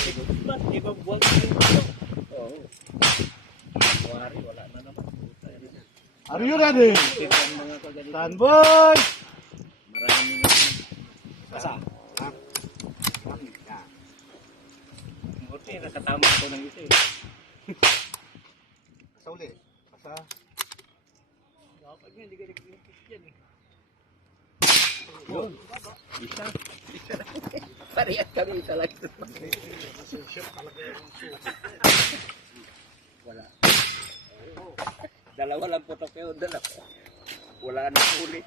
Mas, ibang buwan na yung ano. Oo. January, wala na naman. Are you ready? Ibang mga kaganito. Stand boy! Marami na. Basa. Buti, nakatama ko ng isa eh. Basa ulit. Basa. Dapat nga, hindi ka nag-impit yan eh. Yun. Isa. Parehas kami isa lang. Wala. Dalawa lang putok yun. Dalawa. Wala na ulit.